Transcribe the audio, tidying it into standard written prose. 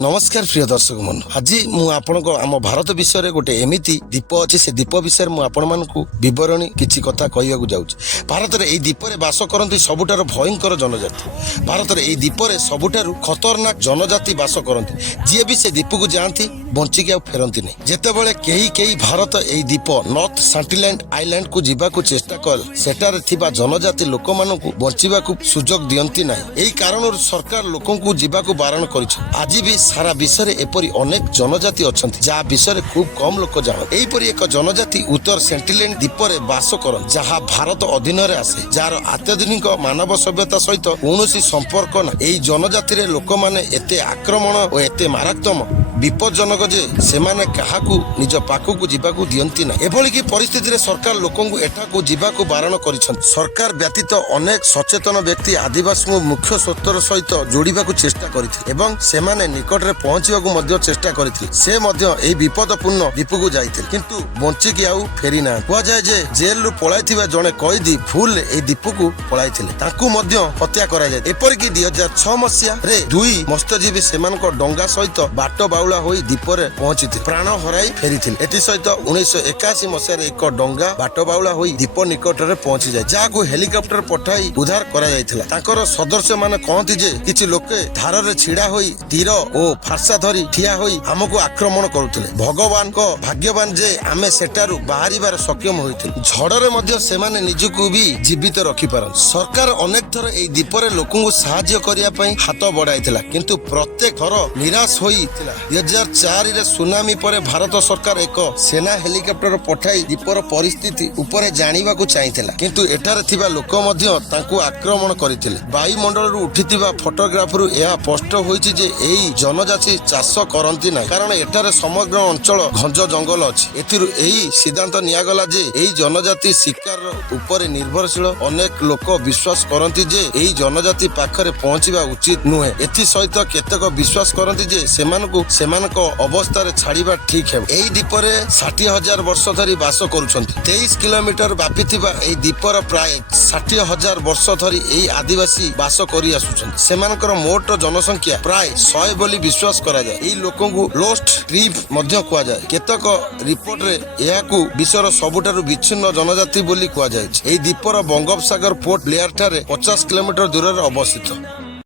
नमस्कार प्रिय दर्शक मन आज मुझे आम भारत विषय गोटे एमती दीप अच्छी से दीप विषय मुझे बरणी किसी कथा कहवाक जाऊँ। भारत में यही द्वीप में बास करती सबुठार भयंकर जनजाति। भारत में यही द्वीप में सबुठार खतरनाक जनजाति बास करती। जी भी से द्वीप को जाती बंचिक आ फेरती नहीं। जितेबाला कहीं भारत यही द्वीप नॉर्थ सेंटिलैंड आइलैंड को जावाक चेष्टा कर सेठारे थिबा जनजाति लोक मानू बंचवाक सुजोग दियंती नहीं। यही कारण सरकार लोक जावाक बारण कर आज भी सारा विश्व में एपरी अनेक जनजाति अच्छा जहाँ विषय में खूब कम लोक जानते। यहीपरि एक जनजाति उत्तर सेंटिलैंड द्वीप में बास कर जहाँ भारत अधीन में आसे जार अत्याधुनिक मानव सभ्यता सहित कौन संपर्क ना। यही जनजाति लोक मैंने एते आक्रमण और एते मारात्मक विपज्जनक जे सेमाने काहाकू निज पाखकू जीवाकू दियंती ना। एभली की परिस्थिति रे सरकार लोकंकु एठाकू जीवाकू बारण करिसंत। सरकार व्यतीत अनेक सचेतन व्यक्ति आदिवासी मुख्य स्रोतर सहित जोड़िबाकू चेष्टा करथिले एवं सेमाने निकट रे पहुंचीबाकू मध्य चेष्टा करथिले। से मध्य एही विपदपूर्ण द्वीपकू जाइथिले किंतु बंचिकी आउ फेरी ना। हुआ जाय जे जेल रु पळाइथिबा जणे कैदी फुल एही द्वीपकू पळाइथिले ताकू मध्य हत्या करा जाय। एपरि की 2006 मसिया रे दुई मत्स्यजीवी सेमानक डंगा सहित बाट बाउला होई द्वीप रे पहुंची प्राण हराई फेरी एथि सहित 1981 मसीह एक डंगा बाट बाउला होई द्वीप निकट में पहुंची जाए जहाँ हेलिकॉप्टर पठाई उद्धार करा जायथिला। तांकर सदस्य माने कहती जे किछि लोके धार रे छिड़ा होई तीर ओ फारसा धरी ठिया होई हमकु आक्रमण करुथिले। भगवान को भाग्यवान जे आमे सेटारु बाहरिबार सक्षम होइथिले। झड़रे मध्य सेमाने निजकु भी जीवित रखि पारन। सरकार अनेक थर एई द्वीप रे लोकंकु सहाय्य करिया पई हाथ बढ़ाइथिला किंतु प्रत्येक थर निराश होइथिला। 2004 रे सुनामी पर भारत सरकार एक सेना हेलिकॉप्टर पठाई द्वीपर परिस्थिति उपरे जानिबाकू चाहिथिला किंतु एठारे थिबा लोक मध्य तांकू आक्रमण करिथिले। वायुमंडल रु उठिथिबा फोटोग्राफ रु एहा स्पष्ट होइछि जे एही जनजाति चाष करंती नाही कारण एठारे समग्र अंचल घंज जंगल अछि। एथिरु एही सिद्धांत नियागला जे एही जनजाति शिकार उपरे निर्भरशील। अनेक लोक विश्वास करंती जे एही जनजाति पाखरे पहुंचीबा उचित नुहे। एथि सहित केतेक विश्वास करंती जे सेमानकू सेमानक अवस्था रे छाड़िबा ठीक है। एही द्वीप रे 60,000 वर्ष धरी बास करुछंती। 23 किलोमीटर व्यापी थिबा एही द्वीपर प्राय 60,000 वर्ष धरी एही आदिवासी बास करी आसुछंती। सेमानकर मोट जनसंख्या प्राय 100 बोली विश्वास करा जाय। एही लोकंकु लोस्ट ट्रिब मध्य कुआ जाय। केतक रिपोर्ट रे एहाकू विश्वर सबुठारु विच्छिन्न जनजाति बोली कुआ जाय। एही द्वीपर बंगोपसागर पोर्ट ब्लेयर ठारे 50 किलोमीटर दूर रे अवस्थित।